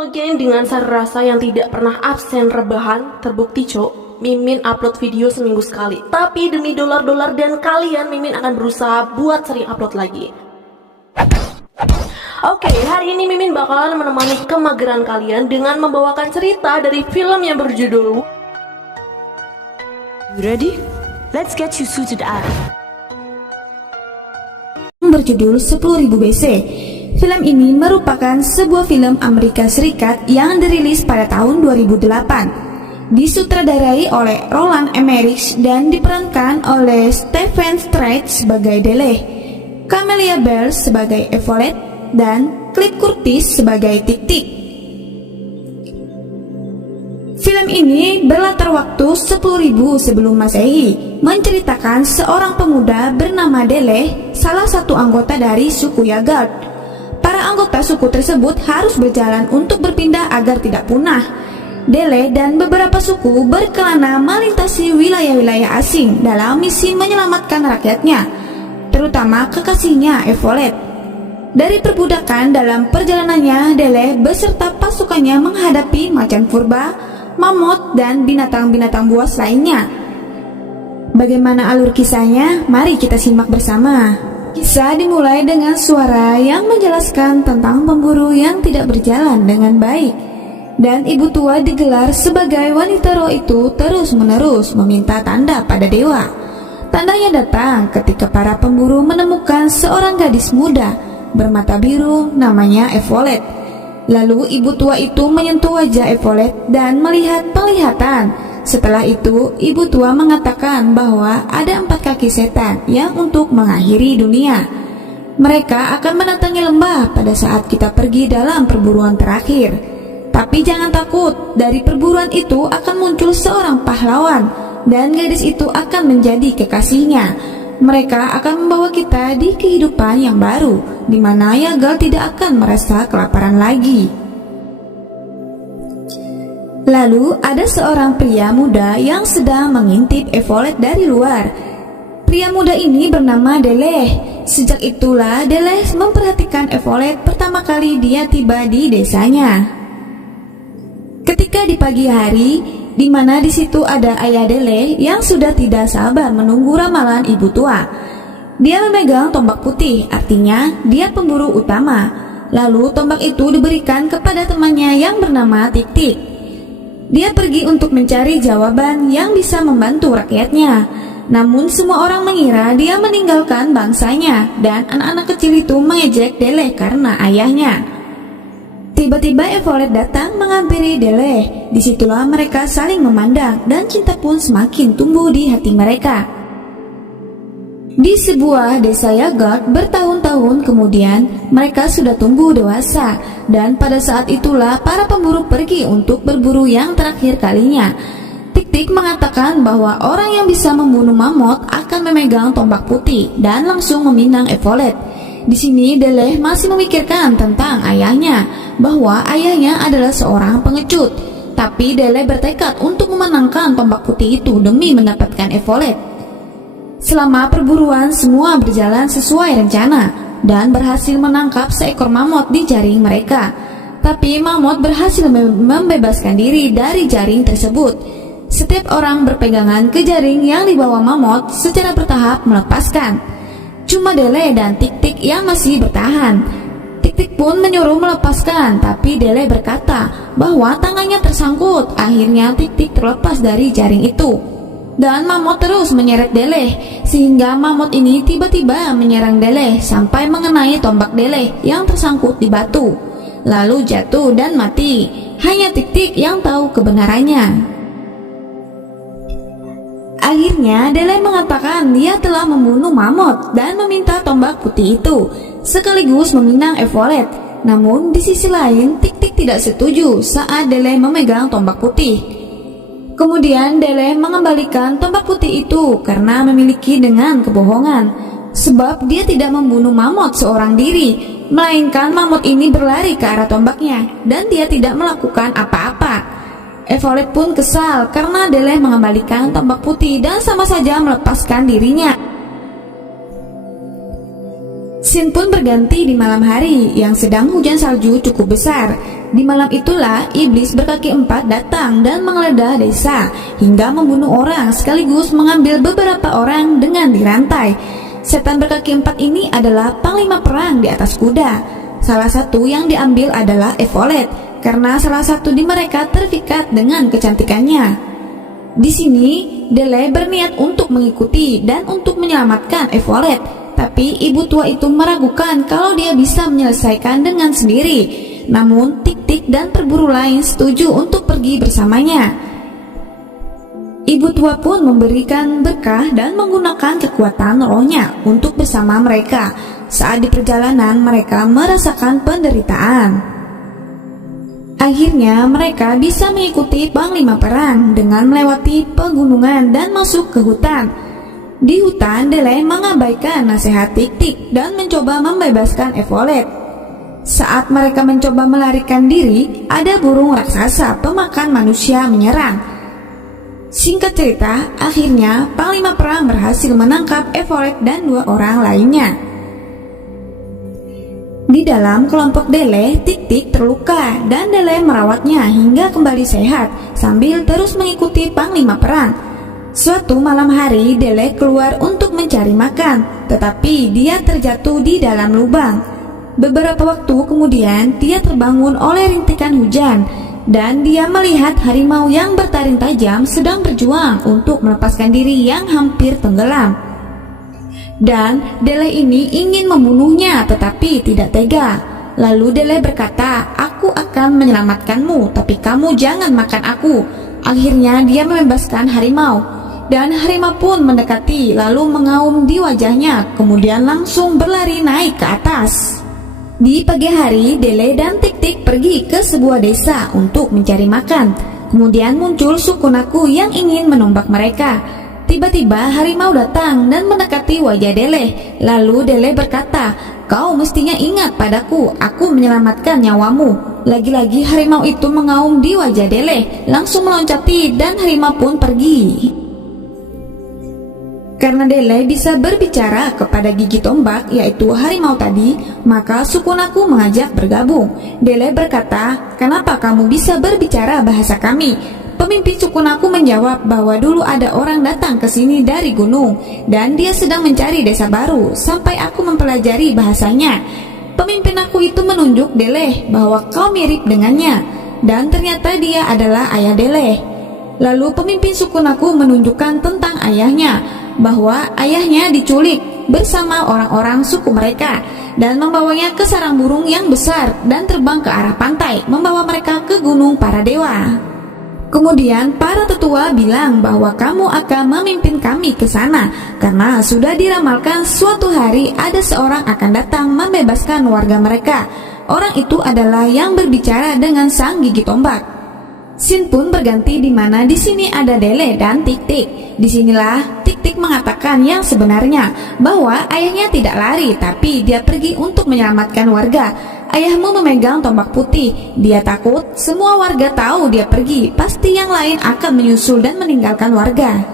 Halo geng, dengan rasa yang tidak pernah absen rebahan, terbukti cok, Mimin upload video seminggu sekali. Tapi demi dolar-dolar dan kalian, Mimin akan berusaha buat sering upload lagi. Oke, hari ini Mimin bakalan menemani kemageran kalian dengan membawakan cerita dari film yang berjudul You ready? Let's get you suited up. Berjudul 10.000 BC. Film ini merupakan sebuah film Amerika Serikat yang dirilis pada tahun 2008. Disutradarai oleh Roland Emmerich dan diperankan oleh Stephen Strait sebagai Dele, Camelia Bell sebagai Evolet, dan Cliff Curtis sebagai Tik-Tik. Film ini berlatar waktu 10.000 sebelum Masehi, menceritakan seorang pemuda bernama Dele, salah satu anggota dari suku Yagard. Para anggota suku tersebut harus berjalan untuk berpindah agar tidak punah. Dele dan beberapa suku berkelana melintasi wilayah-wilayah asing dalam misi menyelamatkan rakyatnya, terutama kekasihnya Evolet. Dari perbudakan dalam perjalanannya, Dele beserta pasukannya menghadapi macan purba, mamut, dan binatang-binatang buas lainnya. Bagaimana alur kisahnya? Mari kita simak bersama. Kisah dimulai dengan suara yang menjelaskan tentang pemburu yang tidak berjalan dengan baik. Dan ibu tua digelar sebagai wanita roh itu terus-menerus meminta tanda pada dewa. Tandanya datang ketika para pemburu menemukan seorang gadis muda bermata biru namanya Evolet. Lalu ibu tua itu menyentuh wajah Evolet dan melihat penglihatan. Setelah itu, ibu tua mengatakan bahwa ada 4 kaki setan yang untuk mengakhiri dunia. Mereka akan mendatangi lembah pada saat kita pergi dalam perburuan terakhir. Tapi jangan takut, dari perburuan itu akan muncul seorang pahlawan, dan gadis itu akan menjadi kekasihnya. Mereka akan membawa kita di kehidupan yang baru, di mana Yagal tidak akan merasa kelaparan lagi. Lalu ada seorang pria muda yang sedang mengintip Evolet dari luar. Pria muda ini bernama Dele. Sejak itulah Dele memperhatikan Evolet pertama kali dia tiba di desanya. Ketika di pagi hari, di mana di situ ada ayah Dele yang sudah tidak sabar menunggu ramalan ibu tua. Dia memegang tombak putih, artinya dia pemburu utama. Lalu tombak itu diberikan kepada temannya yang bernama Tik-Tik. Dia pergi untuk mencari jawaban yang bisa membantu rakyatnya. Namun semua orang mengira dia meninggalkan bangsanya, dan anak-anak kecil itu mengejek Dele karena ayahnya. Tiba-tiba Evolet datang menghampiri Dele. Disitulah mereka saling memandang dan cinta pun semakin tumbuh di hati mereka. Di sebuah desa Yagard bertahun-tahun kemudian, mereka sudah tumbuh dewasa, dan pada saat itulah para pemburu pergi untuk berburu yang terakhir kalinya. Tik-Tik mengatakan bahwa orang yang bisa membunuh mamut akan memegang tombak putih dan langsung meminang Evolet. Di sini Dele masih memikirkan tentang ayahnya, bahwa ayahnya adalah seorang pengecut. Tapi Dele bertekad untuk memenangkan tombak putih itu demi mendapatkan Evolet. Selama perburuan semua berjalan sesuai rencana dan berhasil menangkap seekor mamut di jaring mereka. Tapi mamut berhasil membebaskan diri dari jaring tersebut. Setiap orang berpegangan ke jaring yang dibawa mamut secara bertahap melepaskan. Cuma Dele dan Tik-Tik yang masih bertahan. Tik-Tik pun menyuruh melepaskan, tapi Dele berkata bahwa tangannya tersangkut. Akhirnya Tik-Tik terlepas dari jaring itu. Dan mamut terus menyeret Dele, sehingga mamut ini tiba-tiba menyerang Dele sampai mengenai tombak Dele yang tersangkut di batu, lalu jatuh dan mati. Hanya Tik-Tik yang tahu kebenarannya. Akhirnya Dele mengatakan dia telah membunuh mamut dan meminta tombak putih itu, sekaligus meminang Evolet. Namun di sisi lain Tik-Tik tidak setuju saat Dele memegang tombak putih. Kemudian Dele mengembalikan tombak putih itu karena memiliki dengan kebohongan, sebab dia tidak membunuh mamut seorang diri, melainkan mamut ini berlari ke arah tombaknya dan dia tidak melakukan apa-apa. Evolet pun kesal karena Dele mengembalikan tombak putih dan sama saja melepaskan dirinya. Scene pun berganti di malam hari yang sedang hujan salju cukup besar. Di malam itulah iblis berkaki 4 datang dan menggeledah desa hingga membunuh orang sekaligus mengambil beberapa orang dengan dirantai. Setan berkaki 4 ini adalah panglima perang di atas kuda. Salah satu yang diambil adalah Evolet karena salah satu di mereka terpikat dengan kecantikannya. Di sini Dele berniat untuk mengikuti dan untuk menyelamatkan Evolet. Tapi ibu tua itu meragukan kalau dia bisa menyelesaikan dengan sendiri. Namun Tik-Tik dan perburu lain setuju untuk pergi bersamanya. Ibu tua pun memberikan berkah dan menggunakan kekuatan rohnya untuk bersama mereka. Saat di perjalanan mereka merasakan penderitaan. Akhirnya mereka bisa mengikuti panglima perang dengan melewati pegunungan dan masuk ke hutan. Di hutan, Dele mengabaikan nasihat Tik-Tik dan mencoba membebaskan Evolet. Saat mereka mencoba melarikan diri, ada burung raksasa pemakan manusia menyerang. Singkat cerita, akhirnya panglima perang berhasil menangkap Evolet dan 2 orang lainnya. Di dalam kelompok Dele, Tik-Tik terluka dan Dele merawatnya hingga kembali sehat sambil terus mengikuti panglima perang. Suatu malam hari, Dele keluar untuk mencari makan, tetapi dia terjatuh di dalam lubang. Beberapa waktu kemudian, dia terbangun oleh rintikan hujan, dan dia melihat harimau yang bertaring tajam sedang berjuang untuk melepaskan diri yang hampir tenggelam. Dan Dele ini ingin membunuhnya, tetapi tidak tega. Lalu Dele berkata, "Aku akan menyelamatkanmu, tapi kamu jangan makan aku." Akhirnya dia membebaskan harimau. Dan harimau pun mendekati lalu mengaum di wajahnya, kemudian langsung berlari naik ke atas. Di pagi hari, Dele dan Tik-Tik pergi ke sebuah desa untuk mencari makan. Kemudian muncul Sukunaku yang ingin menombak mereka. Tiba-tiba harimau datang dan mendekati wajah Dele. Lalu Dele berkata, "Kau mestinya ingat padaku, aku menyelamatkan nyawamu." Lagi-lagi harimau itu mengaum di wajah Dele, langsung meloncati dan harimau pun pergi. Karena Dele bisa berbicara kepada gigi tombak, yaitu harimau tadi, maka Sukunaku mengajak bergabung. Dele berkata, "Kenapa kamu bisa berbicara bahasa kami?" Pemimpin Sukunaku menjawab bahwa dulu ada orang datang ke sini dari gunung, dan dia sedang mencari desa baru, sampai aku mempelajari bahasanya. Pemimpin aku itu menunjuk Dele bahwa kau mirip dengannya, dan ternyata dia adalah ayah Dele. Lalu pemimpin Sukunaku menunjukkan tentang ayahnya, bahwa ayahnya diculik bersama orang-orang suku mereka dan membawanya ke sarang burung yang besar dan terbang ke arah pantai, membawa mereka ke gunung para dewa. Kemudian para tetua bilang bahwa kamu akan memimpin kami ke sana karena sudah diramalkan suatu hari ada seorang akan datang membebaskan warga mereka. Orang itu adalah yang berbicara dengan sang gigi tombak. Scene pun berganti di mana di sini ada Dele dan Tik-Tik. Disinilah Tik-Tik mengatakan yang sebenarnya, bahwa ayahnya tidak lari, tapi dia pergi untuk menyelamatkan warga. Ayahmu memegang tombak putih. Dia takut semua warga tahu dia pergi, pasti yang lain akan menyusul dan meninggalkan warga.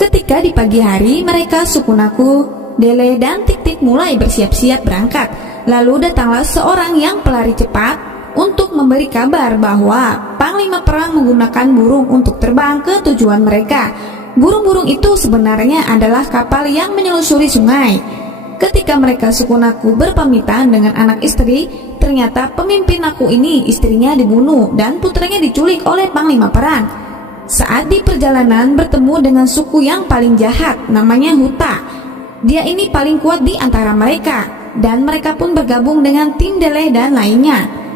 Ketika di pagi hari, mereka Sukunaku, Dele dan Tik-Tik mulai bersiap-siap berangkat. Lalu datanglah seorang yang pelari cepat untuk memberi kabar bahwa panglima perang menggunakan burung untuk terbang ke tujuan mereka. Burung-burung itu sebenarnya adalah kapal yang menyelusuri sungai. Ketika mereka Sukunaku berpamitan dengan anak istri, ternyata pemimpin aku ini istrinya dibunuh dan putranya diculik oleh panglima perang. Saat di perjalanan bertemu dengan suku yang paling jahat, namanya Huta. Dia ini paling kuat di antara mereka, dan mereka pun bergabung dengan tim Dele dan lainnya.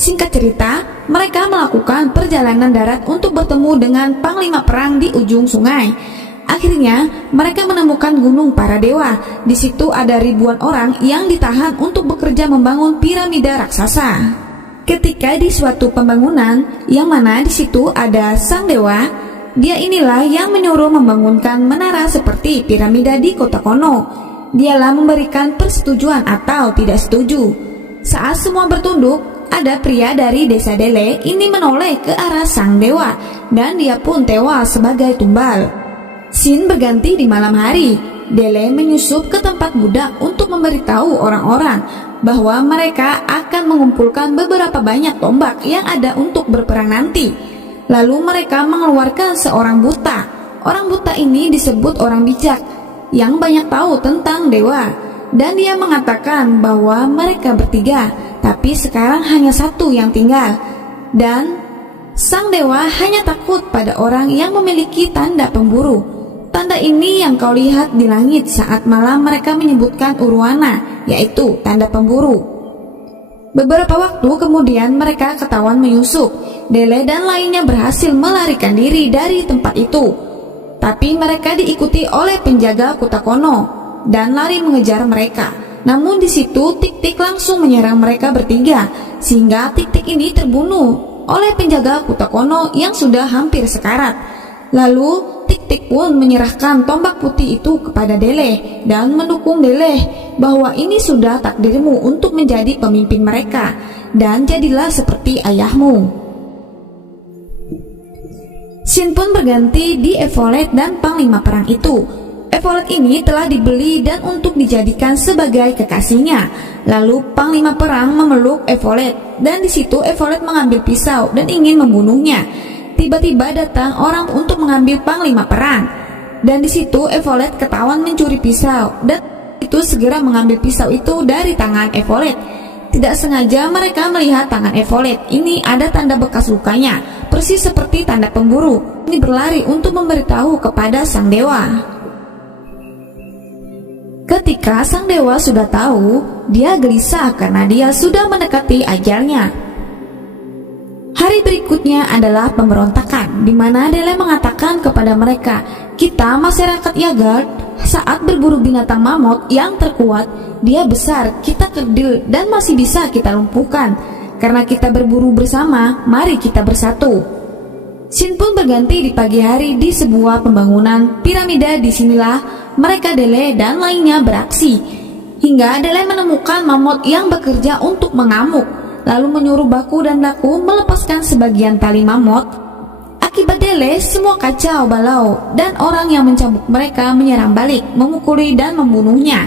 Singkat cerita, mereka melakukan perjalanan darat untuk bertemu dengan panglima perang di ujung sungai. Akhirnya, mereka menemukan gunung para dewa. Di situ ada ribuan orang yang ditahan untuk bekerja membangun piramida raksasa. Ketika di suatu pembangunan, yang mana di situ ada sang dewa, dia inilah yang menyuruh membangunkan menara seperti piramida di kota Kono. Dialah memberikan persetujuan atau tidak setuju. Saat semua bertunduk, ada pria dari desa Dele ini menoleh ke arah sang dewa, dan dia pun tewas sebagai tumbal. Scene berganti di malam hari. Dele menyusup ke tempat budak untuk memberitahu orang-orang bahwa mereka akan mengumpulkan beberapa banyak tombak yang ada untuk berperang nanti. Lalu mereka mengeluarkan seorang buta. Orang buta ini disebut orang bijak yang banyak tahu tentang dewa, dan dia mengatakan bahwa mereka bertiga, tapi sekarang hanya satu yang tinggal. Dan sang dewa hanya takut pada orang yang memiliki tanda pemburu. Tanda ini yang kau lihat di langit saat malam mereka menyebutkan Urwana, yaitu tanda pemburu. Beberapa waktu kemudian mereka ketahuan menyusup. Dele dan lainnya berhasil melarikan diri dari tempat itu. Tapi mereka diikuti oleh penjaga Kutakono dan lari mengejar mereka. Namun di situ Tik-Tik langsung menyerang mereka bertiga, sehingga Tik-Tik ini terbunuh oleh penjaga Kutakono yang sudah hampir sekarat. Lalu Tik-Tik pun menyerahkan tombak putih itu kepada Dele dan mendukung Dele bahwa ini sudah takdirmu untuk menjadi pemimpin mereka, dan jadilah seperti ayahmu. Scene pun berganti di Evolet dan panglima perang itu. Evolet ini telah dibeli dan untuk dijadikan sebagai kekasihnya. Lalu panglima perang memeluk Evolet, dan di situ Evolet mengambil pisau dan ingin membunuhnya. Tiba-tiba datang orang untuk mengambil panglima perang, dan di situ Evolet ketahuan mencuri pisau, dan itu segera mengambil pisau itu dari tangan Evolet. Tidak sengaja mereka melihat tangan Evolet ini ada tanda bekas lukanya, persis seperti tanda pemburu. Ini berlari untuk memberitahu kepada sang dewa. Ketika sang dewa sudah tahu, dia gelisah karena dia sudah mendekati ajalnya. Hari berikutnya adalah pemberontakan, di mana Dele mengatakan kepada mereka, kita masyarakat Yagard saat berburu binatang mamut yang terkuat, dia besar, kita kerdil dan masih bisa kita lumpuhkan. Karena kita berburu bersama, mari kita bersatu. Scene pun berganti di pagi hari di sebuah pembangunan piramida. Disinilah mereka Dele dan lainnya beraksi, hingga Dele menemukan mamut yang bekerja untuk mengamuk, lalu menyuruh Baku dan Daku melepaskan sebagian tali mamut. Akibat Dele, semua kacau balau dan orang yang mencambuk mereka menyerang balik, memukuli dan membunuhnya.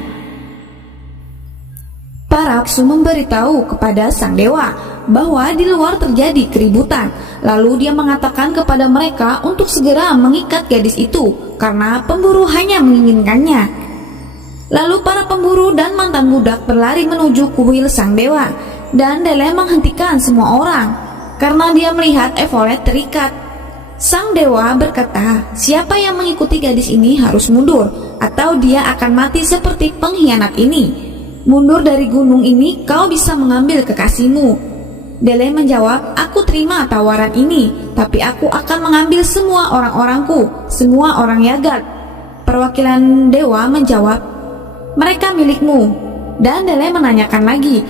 Parapsu memberitahu kepada sang dewa bahwa di luar terjadi keributan. Lalu dia mengatakan kepada mereka untuk segera mengikat gadis itu karena pemburu hanya menginginkannya. Lalu para pemburu dan mantan budak berlari menuju kuil sang dewa, dan Dele menghentikan semua orang karena dia melihat Evolet terikat. Sang dewa berkata, siapa yang mengikuti gadis ini harus mundur, atau dia akan mati seperti pengkhianat ini. Mundur dari gunung ini, kau bisa mengambil kekasihmu. Dele menjawab, aku terima tawaran ini, tapi aku akan mengambil semua orang-orangku, semua orang Yagard. Perwakilan dewa menjawab, mereka milikmu. Dan Dele menanyakan lagi,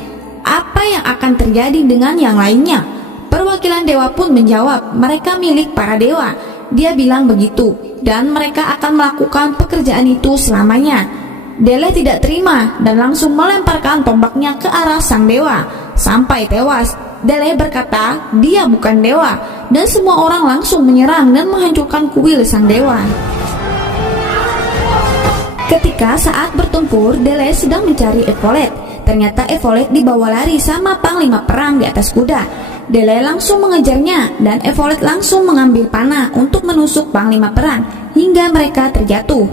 apa yang akan terjadi dengan yang lainnya? Perwakilan dewa pun menjawab, mereka milik para dewa. Dia bilang begitu, dan mereka akan melakukan pekerjaan itu selamanya. Dele tidak terima dan langsung melemparkan tombaknya ke arah sang dewa sampai tewas. Dele berkata, dia bukan dewa, dan semua orang langsung menyerang dan menghancurkan kuil sang dewa. Ketika saat bertempur, Dele sedang mencari Evolet. Ternyata Evolet dibawa lari sama panglima perang di atas kuda. Dele langsung mengejarnya dan Evolet langsung mengambil panah untuk menusuk panglima perang hingga mereka terjatuh.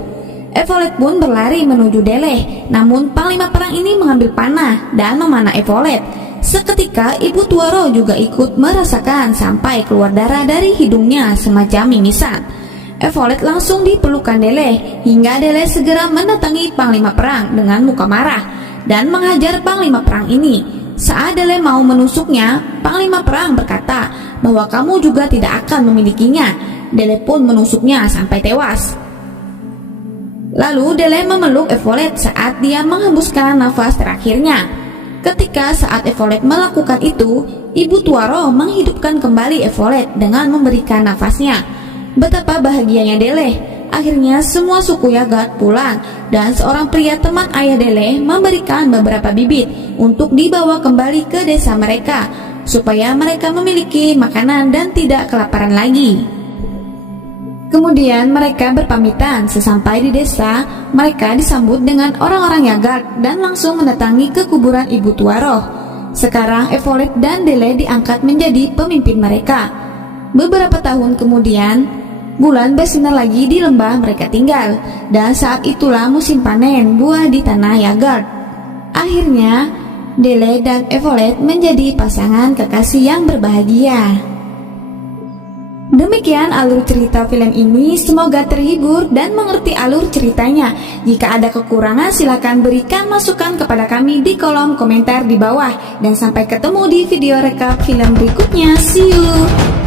Evolet pun berlari menuju Dele, namun panglima perang ini mengambil panah dan memanah Evolet. Seketika Ibu Tuaro juga ikut merasakan sampai keluar darah dari hidungnya semacam mimisan. Evolet langsung dipelukan Dele hingga Dele segera mendatangi panglima perang dengan muka marah dan menghajar panglima perang ini. Saat Dele mau menusuknya, panglima perang berkata bahwa kamu juga tidak akan memilikinya. Dele pun menusuknya sampai tewas. Lalu Dele memeluk Evolet saat dia menghembuskan nafas terakhirnya. Ketika saat Evolet melakukan itu, Ibu Tuaro menghidupkan kembali Evolet dengan memberikan nafasnya. Betapa bahagianya Dele. Akhirnya semua suku Yagard pulang dan seorang pria teman ayah Dele memberikan beberapa bibit untuk dibawa kembali ke desa mereka supaya mereka memiliki makanan dan tidak kelaparan lagi. Kemudian mereka berpamitan. Sesampai di desa, mereka disambut dengan orang-orang Yagard dan langsung mendatangi ke kuburan ibu tua Roh. Sekarang Evolet dan Dele diangkat menjadi pemimpin mereka. Beberapa tahun kemudian, bulan bersinar lagi di lembah mereka tinggal, dan saat itulah musim panen buah di tanah Yagard. Akhirnya, Dele dan Evolet menjadi pasangan kekasih yang berbahagia. Demikian alur cerita film ini, semoga terhibur dan mengerti alur ceritanya. Jika ada kekurangan silakan berikan masukan kepada kami di kolom komentar di bawah. Dan sampai ketemu di video rekap film berikutnya. See you!